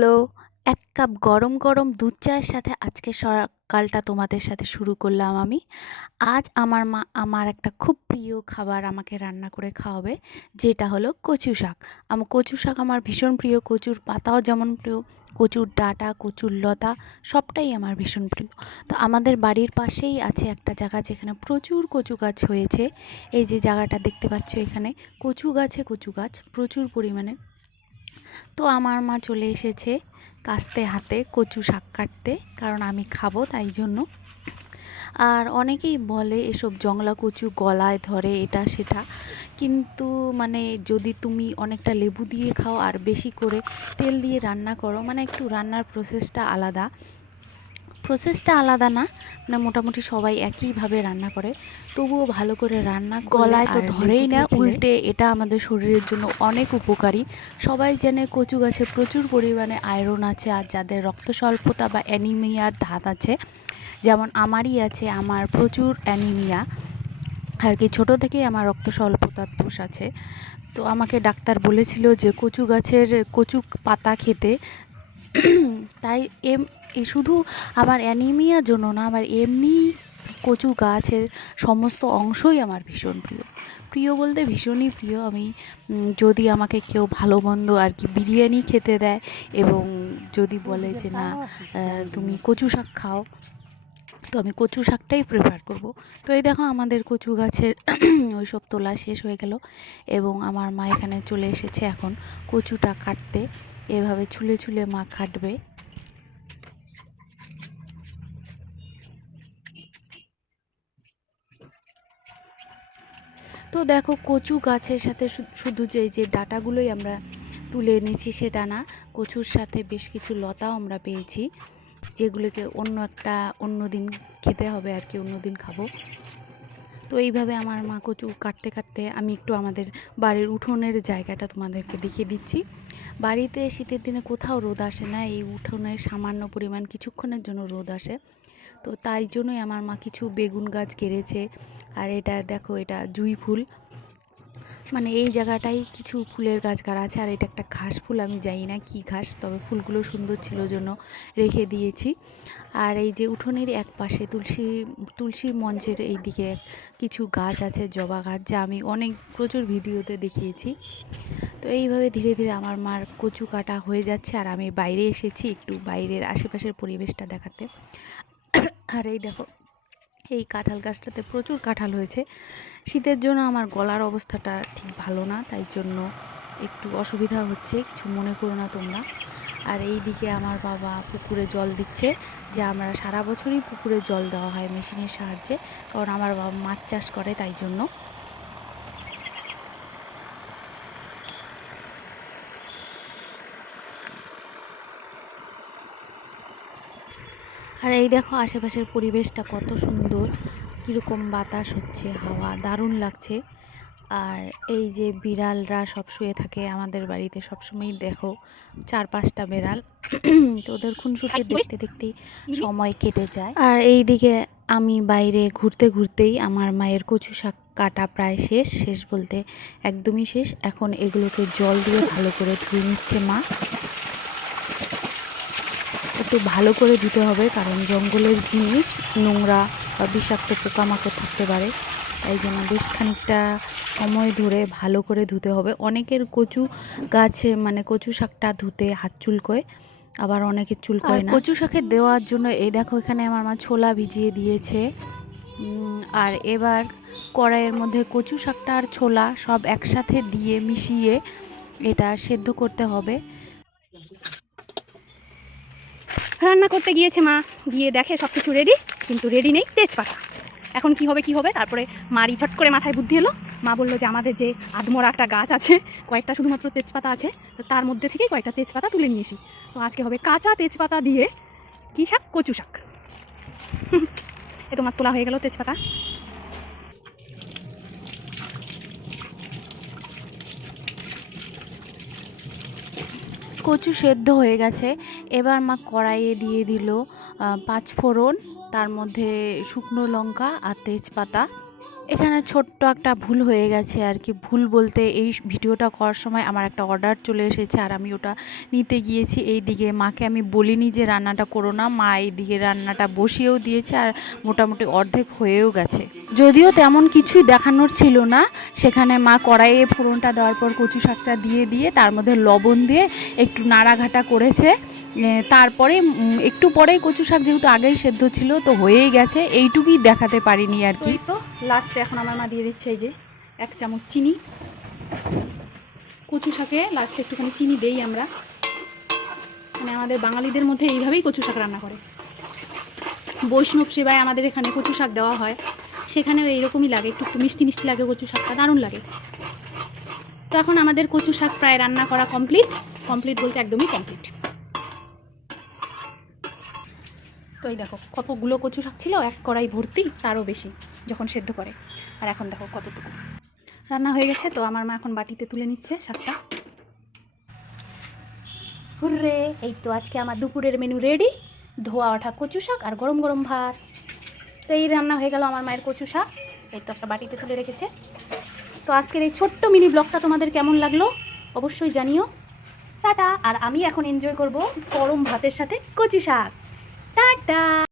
Hello এক cup গরম গরম দুধ চায়ের সাথে আজকে সকালটা তোমাদের সাথে শুরু করলাম আমি। আজ আমার মা আমার একটা খুব প্রিয় খাবার আমাকে রান্না করে খাওয়াবে, যেটা হলো কচু শাক। আমার কচু শাক আমার ভীষণ প্রিয়, কচুর পাতাও যেমন প্রিয়, কচুর ডাঁটা, কচুর লতা, সবটাই আমার ভীষণ প্রিয়। তো আমাদের বাড়ির পাশেই আছে একটা জায়গা যেখানে প্রচুর কচু গাছ হয়েছে। এই যে জায়গাটা দেখতে পাচ্ছ এখানে, কচু গাছে কচু গাছ, প্রচুর পরিমাণে তো আমার মা চলে এসেছে কাস্তে হাতে কচু শাক কাটতে, কারণ আমি খাব তাই জন্য। আর অনেকেই বলে এসব জংলা কচু গলায় ধরে এটা সেটা, কিন্তু মানে যদি তুমি অনেকটা লেবু দিয়ে খাও আর বেশি করে তেল দিয়ে রান্না করো মানে একটু রান্নার প্রসেসটা আলাদা। প্রসেসটা আলাদা না। মানে মোটামুটি সবাই একইভাবে রান্না করে। তবুও ভালো করে রান্না গলায় তো ধরেই না উল্টে এটা আমাদের শরীরের জন্য অনেক উপকারী। সবাই জানে কচু গাছে প্রচুর পরিমাণে আয়রন আছে আর যাদের রক্ত স্বল্পতা বা অ্যানিমিয়ার ধাত আছে যেমন আমারই আছে আমার প্রচুর অ্যানিমিয়া আর কি ছোটো থেকেই আমার রক্ত স্বল্পতার দোষ আছে। তো আমাকে ডাক্তার বলেছিল যে কচু গাছের কচু পাতা খেতে। তাই এম এ শুধু আমার অ্যানিমিয়ার জন্য না, আমার এমনি কচু গাছের সমস্ত অংশই আমার ভীষণ প্রিয়। প্রিয় বলতে ভীষণই প্রিয়। আমি যদি আমাকে কেউ ভালো মন্দ আর কি বিরিয়ানি খেতে দেয় এবং যদি বলে যে না তুমি কচু শাক খাও, তো আমি কচু শাকটাই প্রেফার করব। তো এই দেখো আমাদের কচু গাছের ওই সব তোলা শেষ হয়ে গেল এবং আমার মা এখানে চলে এসেছে এখন কচুটা কাটতে। এভাবে ছুলে ছুলে মা কাটবে। তো দেখো কচু গাছের সাথে শুধু যে যে ডাটাগুলোই আমরা তুলে এনেছি সেটা না, কচুর সাথে বেশ কিছু লতাও আমরা পেয়েছি, যেগুলোকে অন্য একটা, অন্য দিন খেতে হবে আর কি, অন্য দিন খাব। তো এইভাবে আমার মা কচু কাটতে কাটতে আমি একটু আমাদের বাড়ির উঠোনের জায়গাটা তোমাদেরকে দেখিয়ে দিচ্ছি। বাড়িতে শীতের দিনে কোথাও রোদ আসে না, এই উঠোনে সামান্য পরিমাণ কিছুক্ষণের জন্য রোদ আসে। তো তাই জন্যই আমার মা কিছু বেগুন গাছ কেড়েছে। আর এটা দেখো, এটা জুই ফুল। মানে এই জায়গাটাই কিছু ফুলের গাছ গাড়া আছে, আর এটা একটা ঘাস ফুল, আমি জানি না কি ঘাস, তবে ফুলগুলো সুন্দর ছিল জন্য রেখে দিয়েছি। আর এই যে উঠোনের এক পাশে তুলসী তুলসী মঞ্চের এই দিকে কিছু গাছ আছে, জবা গাছ, যা আমি অনেক প্রচুর ভিডিওতে দেখিয়েছি। তো এইভাবে ধীরে ধীরে আমার মার কচু কাটা হয়ে যাচ্ছে, আর আমি বাইরে এসেছি একটু বাইরের আশেপাশের পরিবেশটা দেখাতে। আর এই দেখো, এই কাঁঠাল গাছটাতে প্রচুর কাঁঠাল হয়েছে। শীতের জন্য আমার গলার অবস্থাটা ঠিক ভালো না, তাই জন্য একটু অসুবিধা হচ্ছে, কিছু মনে করো না তোমরা। আর এই দিকে আমার বাবা পুকুরে জল দিচ্ছে, যে আমরা সারা বছরই পুকুরে জল দেওয়া হয় মেশিনের সাহায্যে, কারণ আমার বাবা মাছ চাষ করে তাই জন্য। আর এই দেখো আশেপাশের পরিবেশটা কত সুন্দর। কীরকম বাতাস হচ্ছে হাওয়া দারুণ লাগছে। আর এই যে বিড়ালরা সব শুয়ে থাকে আমাদের বাড়িতে সবসময়ই দেখো চার পাঁচটা বিড়াল। তো ওদের খুনসুটি দেখতে দেখতেই সময় কেটে যায়। আর এই দিকে আমি বাইরে ঘুরতে ঘুরতেই আমার মায়ের কচু শাক কাটা প্রায় শেষ শেষ বলতে একদমই শেষ। এখন এগুলোকে জল দিয়ে ভালো করে ধুয়ে নিচ্ছে মা। একটু ভালো করে ধুতে হবে কারণ জঙ্গলের জিনিস নোংরা বা বিষাক্ত পোকামাকড় থাকতে পারে। তাই জন্য বেশ খানিকটা সময় ধরে ভালো করে ধুতে হবে। অনেকের কচু গাছে মানে কচু শাকটা ধুতে হাত চুলকোয় আবার অনেকের চুলকোয় না। কচু শাকের দেওয়ার জন্য এই দেখো এখানে আমার মা ছোলা ভিজিয়ে দিয়েছে। আর এবার কড়াইয়ের মধ্যে কচু শাকটা আর ছোলা সব একসাথে দিয়ে মিশিয়ে এটা সেদ্ধ করতে হবে। রান্না করতে গিয়েছে মা। গিয়ে দেখে সব কিছু রেডি কিন্তু রেডি নেই, তেজপাতা। এখন কি হবে কি হবে? তারপরে মারি ঝট করে মাথায় বুদ্ধি এলো। মা বলল যে, আমাদের যে আদমরা একটা গাছ আছে, কয়েকটা শুধুমাত্র তেজপাতা আছে, তো তার মধ্যে থেকে কয়েকটা তেজপাতা তুলে নিয়েছি তো আজকে হবে কাঁচা তেজপাতা দিয়ে কী শাক? কচু শাক। এ তোমার তোলা হয়ে গেল তেজপাতা। কচু সেদ্ধ হয়ে গেছে। এবার মা কড়াইয়ে দিয়ে দিল পাঁচ ফোড়ন তার মধ্যে শুকনো লঙ্কা আর তেজপাতা। এখানে ছোট্ট একটা ভুল হয়ে গেছে আর কি। ভুল বলতে এই ভিডিওটা করার সময় আমার একটা অর্ডার চলে এসেছে আর আমি ওটা নিতে গিয়েছি এই দিকে। মাকে আমি বলিনি যে রান্নাটা করো না, মা এই দিকে রান্নাটা বসিয়েও দিয়েছে আর মোটামুটি অর্ধেক হয়েও গেছে। যদিও তেমন কিছুই দেখানোর ছিল না, সেখানে মা কড়াইয়ে ফোড়নটা দেওয়ার পর কচু শাকটা দিয়ে দিয়ে তার মধ্যে লবণ দিয়ে একটু নাড়াঘাটা করেছে। তারপরে একটু পরেই কচু শাক যেহেতু আগেই সেদ্ধ ছিল তো হয়েই গেছে, এইটুকুই দেখাতে পারিনি আর কি। তো লাস্টে এখন আমার মা দিয়ে দিচ্ছে এই যে এক চামচ চিনি। কচু শাকে লাস্টে একটুখানি চিনি দেই আমরা। মানে আমাদের বাঙালিদের মধ্যে এইভাবেই কচু শাক রান্না করে। বৈষ্ণব সেবায় আমাদের এখানে কচু শাক দেওয়া হয়। সেখানেও এইরকমই লাগে, একটু একটু মিষ্টি মিষ্টি লাগে কচু শাকটা, দারুণ লাগে। তো এখন আমাদের কচু শাক প্রায় রান্না করা কমপ্লিট কমপ্লিট বলতে একদমই কমপ্লিট তো এই দেখো, কতগুলো কচু শাক ছিল? এক কড়াই ভর্তি, তারও বেশি। যখন সেদ্ধ করে। আর এখন দেখো কতটুকু। রান্না হয়ে গেছে, তো আমার মা এখন বাটিতে তুলে নিচ্ছে শাকটা। হুররে, এই তো আজকে আমার দুপুরের মেনু রেডি ধোয়া ওঠা কচু শাক আর গরম গরম ভাত। তো এই রান্না হয়ে গেল আমার মায়ের কচু শাক। এই তো একটা বাটিতে তুলে রেখেছে। তো আজকের এই ছোট্ট মিনি ব্লগটা তোমাদের কেমন লাগল অবশ্যই জানিও। টাটা, আর আমি এখন এনজয় করব গরম ভাতের সাথে কচু শাক। টাটা!